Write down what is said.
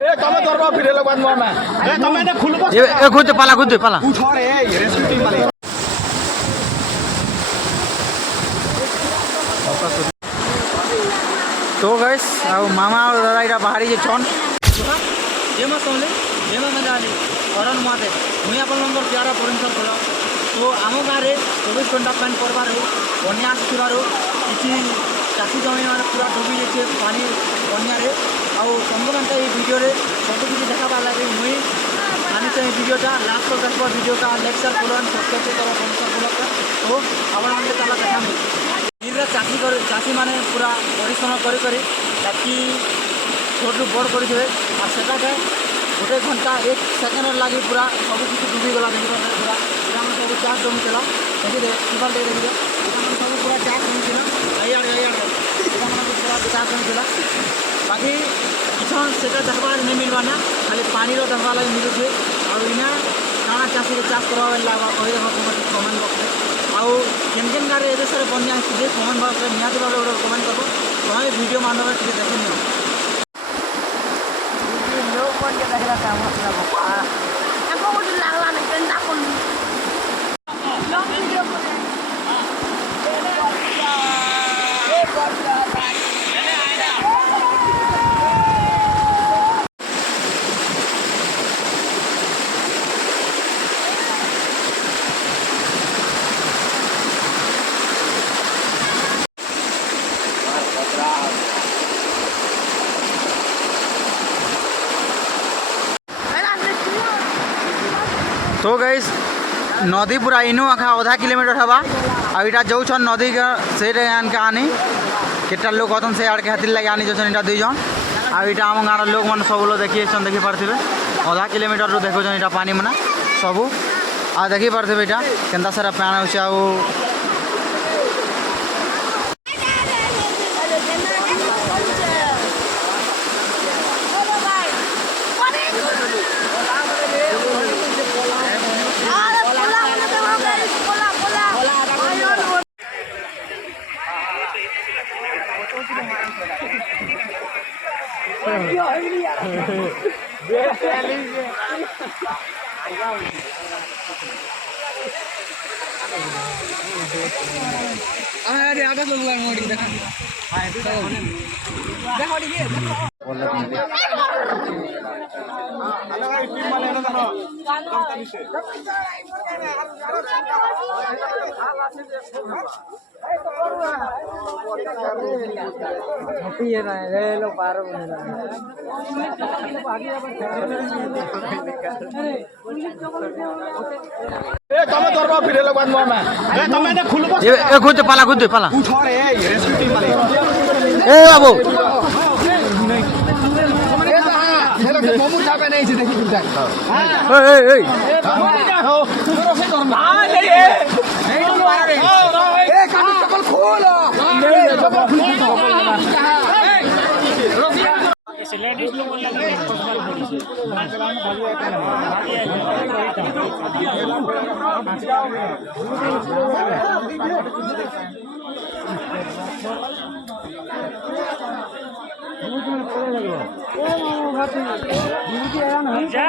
ए तमे करबा भिडियो लगबान म में ए तमे ने खुलबो ए खुद पाला उठ रे रेस्क्यू टीम वाले तो गाइस अब मामा और दादा इटा बाहरी जे छन जेमा सोले जेमा मजाले करन माते मुई आपन नंबर 11 परमिशन कलो तो आम गाँव 24 घंटा पानी पड़बार बन्या आसुबार किसी चाषी जमी मैंने पूरा डुबी जाइए पानी बन्यार आंता ये भिडियो सब किसी देखाबार लगे मुई मानी से भिडियोटा लास्ट तक देखो भिडियोटा लेक्चर फॉलो सब्सक्राइब करो तो अपन चला देखा निर्रा चाषी मैंने पूरा परिश्रम करी ताकि छोटू बड़ कर और गोटे घंटा 1 सेकेंड लगे पूरा सब किसी डुबी गला देखिए पूरा सब चाष जमी चला देखिए सब पूरा चाष जमी चला पूरा चाष जमी चला बाकी किसान से देखबार नहीं मिलवा ना खाली पानी देखा लगे मिलूचे और इना काଣା चाषी चाष करवा लगवा कही देख कमेंट बक्स आउ केन केन गाँव में सारे बन्या आसी कमेंट बक्स में निहती भाव गोटे कमेंट कर तुम्हें वीडियो माध्यम से देखनी तो गाइस नदी पूरा इनू आखा आधा किलोमीटर हवा आईटा जो नदी का से आन के आनी केटा लोग कथन से आड़ के हाथी लगे आनी जान इटा 2 जन आईटा आम गाँव लोग मैंने सब लोग देखी देखी पारे आधा किलोमीटर रू देखुन इटा पानी मना सबू आ देखी पारे इटा केन्ता सारा पान हो ए तमे करबा भिडियो लगबान म में ए तमे ने खुलबो ए खुद पाला उठ रे रेस्क्यू टीम वाले ए बाबू ए हां मोमू छापे नहीं छे देखि कुटा ए ए ए हो तोरो से कर हां ले ए ए काटी चप्पल खोल ले चप्पल लेडीज लोग लगे जा